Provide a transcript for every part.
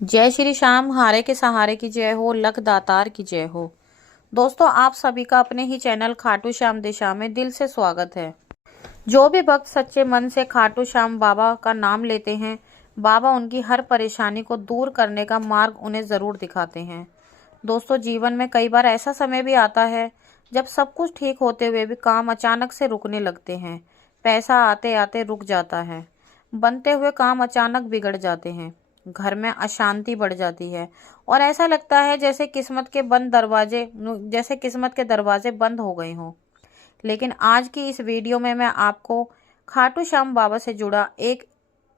जय श्री श्याम। हारे के सहारे की जय हो, लख दातार की जय हो। दोस्तों, आप सभी का अपने ही चैनल खाटू श्याम दिशा में दिल से स्वागत है। जो भी भक्त सच्चे मन से खाटू श्याम बाबा का नाम लेते हैं, बाबा उनकी हर परेशानी को दूर करने का मार्ग उन्हें जरूर दिखाते हैं। दोस्तों, जीवन में कई बार ऐसा समय भी आता है जब सब कुछ ठीक होते हुए भी काम अचानक से रुकने लगते हैं। पैसा आते आते रुक जाता है, बनते हुए काम अचानक बिगड़ जाते हैं, घर में अशांति बढ़ जाती है और ऐसा लगता है जैसे किस्मत के दरवाजे बंद हो गए हों। लेकिन आज की इस वीडियो में मैं आपको खाटू श्याम बाबा से जुड़ा एक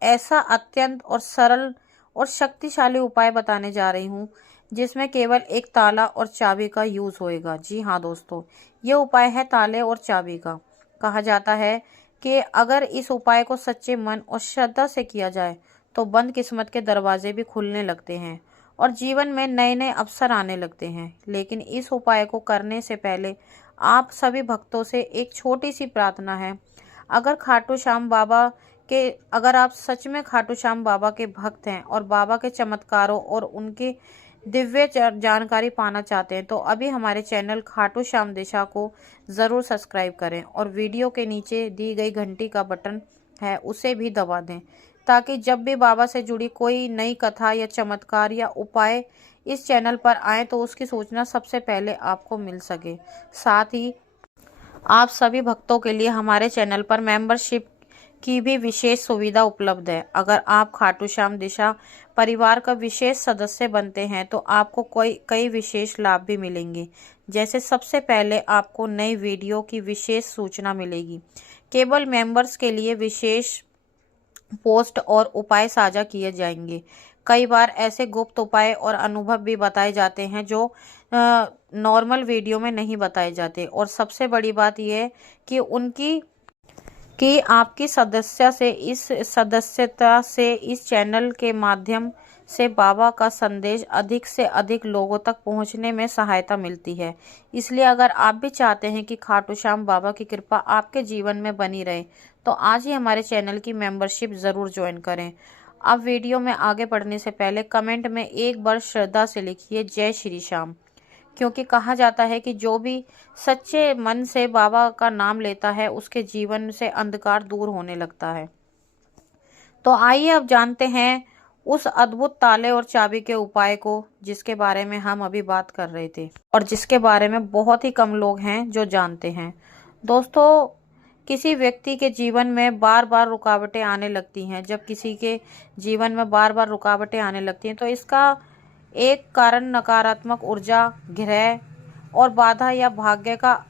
ऐसा अत्यंत और सरल और शक्तिशाली उपाय बताने जा रही हूँ जिसमें केवल एक ताला और चाबी का यूज होएगा। जी हाँ दोस्तों, ये उपाय है ताले और चाबी का। कहा जाता है कि अगर इस उपाय को सच्चे मन और श्रद्धा से किया जाए तो बंद किस्मत के दरवाजे भी खुलने लगते हैं और जीवन में नए नए अवसर आने लगते हैं। लेकिन इस उपाय को करने से पहले आप सभी भक्तों से एक छोटी सी प्रार्थना है। अगर आप सच में खाटू श्याम बाबा के भक्त हैं और बाबा के चमत्कारों और उनकी दिव्य जानकारी पाना चाहते हैं तो अभी हमारे चैनल खाटू श्याम दिशा को ज़रूर सब्सक्राइब करें और वीडियो के नीचे दी गई घंटी का बटन है उसे भी दबा दें, ताकि जब भी बाबा से जुड़ी कोई नई कथा या चमत्कार या उपाय इस चैनल पर आए तो उसकी सूचना सबसे पहले आपको मिल सके। साथ ही आप सभी भक्तों के लिए हमारे चैनल पर मेंबरशिप की भी विशेष सुविधा उपलब्ध है। अगर आप खाटू श्याम दिशा परिवार का विशेष सदस्य बनते हैं तो आपको कई विशेष लाभ भी मिलेंगे। जैसे सबसे पहले आपको नई वीडियो की विशेष सूचना मिलेगी, केवल मेंबर्स के लिए विशेष पोस्ट और उपाय साझा किए जाएंगे। कई बार ऐसे गुप्त उपाय और अनुभव भी बताए जाते हैं जो नॉर्मल वीडियो में नहीं बताए जाते। और सबसे बड़ी बात यह है कि आपकी सदस्यता से इस चैनल के माध्यम से बाबा का संदेश अधिक से अधिक लोगों तक पहुंचने में सहायता मिलती है। इसलिए अगर आप भी चाहते हैं कि खाटू श्याम बाबा की कृपा आपके जीवन में बनी रहे तो आज ही हमारे चैनल की मेंबरशिप ज़रूर ज्वाइन करें। अब वीडियो में आगे बढ़ने से पहले कमेंट में एक बार श्रद्धा से लिखिए जय श्री श्याम, क्योंकि कहा जाता है कि जो भी सच्चे मन से बाबा का नाम लेता है उसके जीवन से अंधकार दूर होने लगता है। तो आइए अब जानते हैं उस अद्भुत ताले और चाबी के उपाय को जिसके बारे में हम अभी बात कर रहे थे और जिसके बारे में बहुत ही कम लोग हैं जो जानते हैं। दोस्तों, किसी व्यक्ति के जीवन में बार बार रुकावटें आने लगती हैं। जब किसी के जीवन में बार बार रुकावटें आने लगती हैं तो इसका एक कारण नकारात्मक ऊर्जा, ग्रह और बाधा या भाग्य का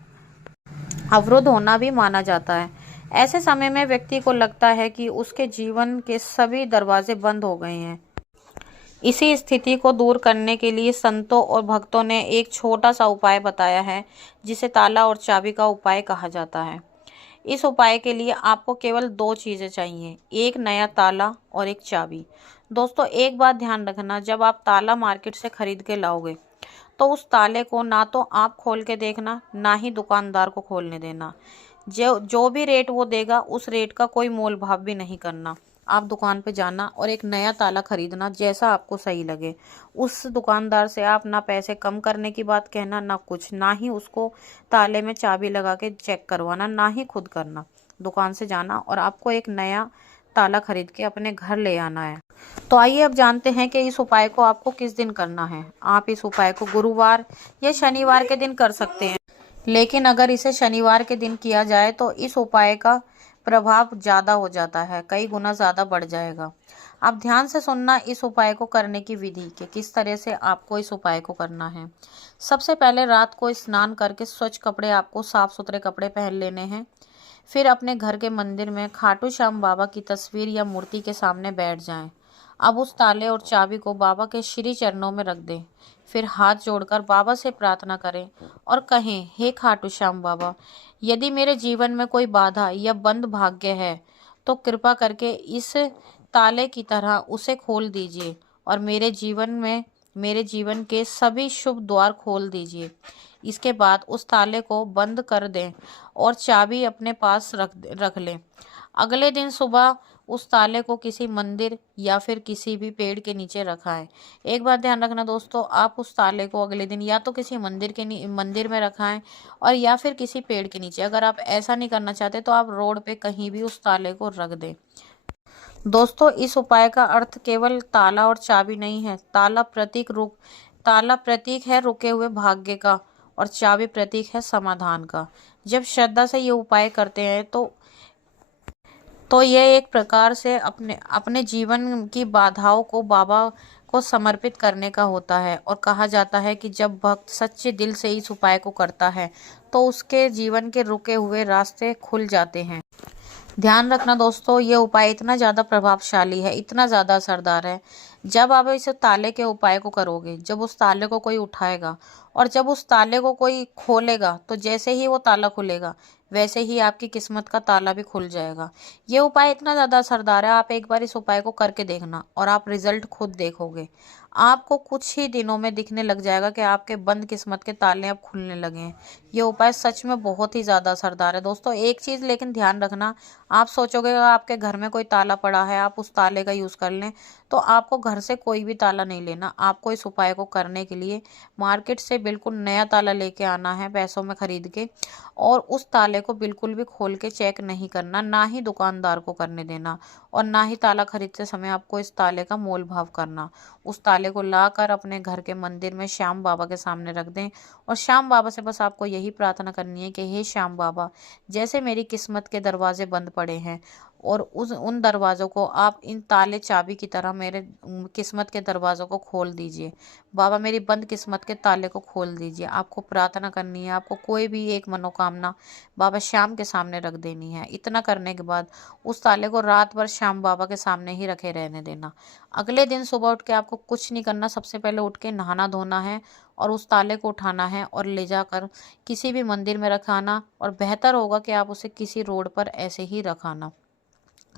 अवरुद्ध होना भी माना जाता है। ऐसे समय में व्यक्ति को लगता है कि उसके जीवन के सभी दरवाजे बंद हो गए हैं। इसी स्थिति को दूर करने के लिए संतों और भक्तों ने एक छोटा सा उपाय बताया है जिसे ताला और चाबी का उपाय कहा जाता है। इस उपाय के लिए आपको केवल दो चीज़ें चाहिए, एक नया ताला और एक चाबी। दोस्तों, एक बात ध्यान रखना, जब आप ताला मार्केट से खरीद के लाओगे तो उस ताले को ना तो आप खोल के देखना, ना ही दुकानदार को खोलने देना। जो भी रेट वो देगा उस रेट का कोई मोल भाव भी नहीं करना। आप दुकान पे जाना और एक नया ताला खरीदना जैसा आपको सही लगे। उस दुकानदार से आप ना पैसे कम करने की बात कहना, ना कुछ, ना ही उसको ताले में चाबी लगा के चेक करवाना, ना ही खुद करना। दुकान से जाना और आपको एक नया ताला खरीद के अपने घर ले आना है। तो आइए अब जानते हैं कि इस उपाय को आपको किस दिन करना है। आप इस उपाय को गुरुवार या शनिवार के दिन कर सकते हैं, लेकिन अगर इसे शनिवार के दिन किया जाए तो इस उपाय का प्रभाव ज़्यादा हो जाता है, कई गुना ज़्यादा बढ़ जाएगा। आप ध्यान से सुनना इस उपाय को करने की विधि कि किस तरह से आपको इस उपाय को करना है। सबसे पहले रात को स्नान करके स्वच्छ कपड़े, आपको साफ सुथरे कपड़े पहन लेने हैं। फिर अपने घर के मंदिर में खाटू श्याम बाबा की तस्वीर या मूर्ति के सामने बैठ जाएं। अब उस ताले और चाबी को बाबा के श्री चरणों में रख दें। फिर हाथ जोड़कर बाबा से प्रार्थना करें और कहें, हे खाटू श्याम बाबा, यदि मेरे जीवन में कोई बाधा या बंद भाग्य है तो कृपा करके इस ताले की तरह उसे खोल दीजिए और मेरे जीवन के सभी शुभ द्वार खोल दीजिए। इसके बाद उस ताले को बंद कर दें और चाबी अपने पास रख लें। अगले दिन सुबह उस ताले को किसी मंदिर या फिर किसी भी पेड़ के नीचे रखा है। एक बात ध्यान रखना दोस्तों, आप उस ताले को अगले दिन या तो किसी मंदिर में रखाएं और या फिर किसी पेड़ के नीचे। अगर आप ऐसा नहीं करना चाहते तो आप रोड पे कहीं भी उस ताले को रख दें। दोस्तों, इस उपाय का अर्थ केवल ताला और चाबी नहीं है। ताला प्रतीक है रुके हुए भाग्य का और चाबी प्रतीक है समाधान का। जब श्रद्धा से ये उपाय करते हैं तो यह एक प्रकार से अपने अपने जीवन की बाधाओं को बाबा को समर्पित करने का होता है। और कहा जाता है कि जब भक्त सच्चे दिल से इस उपाय को करता है तो उसके जीवन के रुके हुए रास्ते खुल जाते हैं। ध्यान रखना दोस्तों, ये उपाय इतना ज़्यादा प्रभावशाली है, इतना ज़्यादा असरदार है। जब आप इस ताले के उपाय को करोगे, जब उस ताले को कोई उठाएगा और जब उस ताले को कोई खोलेगा, तो जैसे ही वो ताला खुलेगा वैसे ही आपकी किस्मत का ताला भी खुल जाएगा। ये उपाय इतना ज़्यादा असरदार है, आप एक बार इस उपाय को करके देखना और आप रिजल्ट खुद देखोगे। आपको कुछ ही दिनों में दिखने लग जाएगा कि आपके बंद किस्मत के ताले अब खुलने लगे हैं। ये उपाय सच में बहुत ही ज़्यादा असरदार है दोस्तों। एक चीज़ लेकिन ध्यान रखना, आप सोचोगे आपके घर में कोई ताला पड़ा है, आप उस ताले का यूज़ कर लें, तो आपको घर से कोई भी ताला नहीं लेना। आपको इस उपाय को करने के लिए मार्केट से बिल्कुल नया ताला लेके आना है पैसों में खरीद के, और उस ताले को बिल्कुल भी खोल के चेक नहीं करना, ना ही दुकानदार को करने देना और ना ही ताला खरीदते समय आपको इस ताले का मोल भाव करना। उस ताले को लाकर अपने घर के मंदिर में श्याम बाबा के सामने रख दें और श्याम बाबा से बस आपको यही प्रार्थना करनी है कि हे श्याम बाबा, जैसे मेरी किस्मत के दरवाजे बंद पड़े हैं और उन दरवाज़ों को आप इन ताले चाबी की तरह मेरे किस्मत के दरवाज़ों को खोल दीजिए। बाबा, मेरी बंद किस्मत के ताले को खोल दीजिए। आपको प्रार्थना करनी है, आपको कोई भी एक मनोकामना बाबा श्याम के सामने रख देनी है। इतना करने के बाद उस ताले को रात भर श्याम बाबा के सामने ही रखे रहने देना। अगले दिन सुबह उठ के आपको कुछ नहीं करना, सबसे पहले उठ के नहाना धोना है और उस ताले को उठाना है और ले जाकर किसी भी मंदिर में रखाना। और बेहतर होगा कि आप उसे किसी रोड पर ऐसे ही रखाना,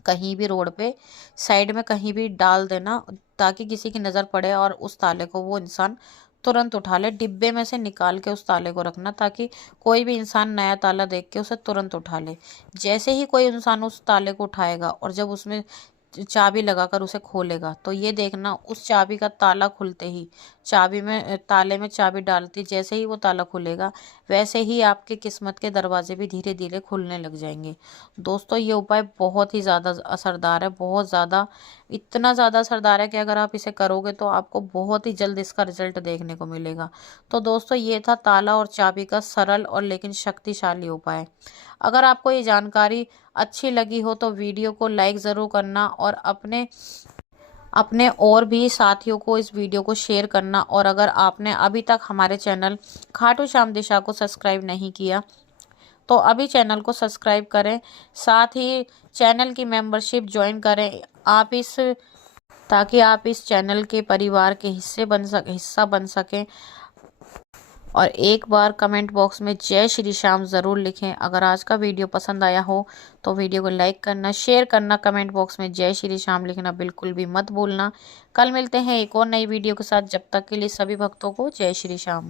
कहीं भी रोड पे साइड में कहीं भी डाल देना, ताकि किसी की नज़र पड़े और उस ताले को वो इंसान तुरंत उठा ले। डिब्बे में से निकाल के उस ताले को रखना ताकि कोई भी इंसान नया ताला देख के उसे तुरंत उठा ले। जैसे ही कोई इंसान उस ताले को उठाएगा और जब उसमें चाबी लगाकर उसे खोलेगा, तो ये देखना उस चाबी का ताला खुलते ही ताले में चाबी डालती जैसे ही वो ताला खुलेगा वैसे ही आपके किस्मत के दरवाजे भी धीरे धीरे खुलने लग जाएंगे। दोस्तों, ये उपाय बहुत ही ज़्यादा असरदार है, बहुत ज़्यादा, इतना ज़्यादा असरदार है कि अगर आप इसे करोगे तो आपको बहुत ही जल्द इसका रिजल्ट देखने को मिलेगा। तो दोस्तों, ये था ताला और चाबी का सरल और लेकिन शक्तिशाली उपाय। अगर आपको ये जानकारी अच्छी लगी हो तो वीडियो को लाइक ज़रूर करना और अपने और भी साथियों को इस वीडियो को शेयर करना। और अगर आपने अभी तक हमारे चैनल खाटू श्याम दिशा को सब्सक्राइब नहीं किया तो अभी चैनल को सब्सक्राइब करें, साथ ही चैनल की मेंबरशिप ज्वाइन करें ताकि आप इस चैनल के परिवार के हिस्सा बन सकें। और एक बार कमेंट बॉक्स में जय श्री श्याम ज़रूर लिखें। अगर आज का वीडियो पसंद आया हो तो वीडियो को लाइक करना, शेयर करना, कमेंट बॉक्स में जय श्री श्याम लिखना बिल्कुल भी मत भूलना। कल मिलते हैं एक और नई वीडियो के साथ, जब तक के लिए सभी भक्तों को जय श्री श्याम।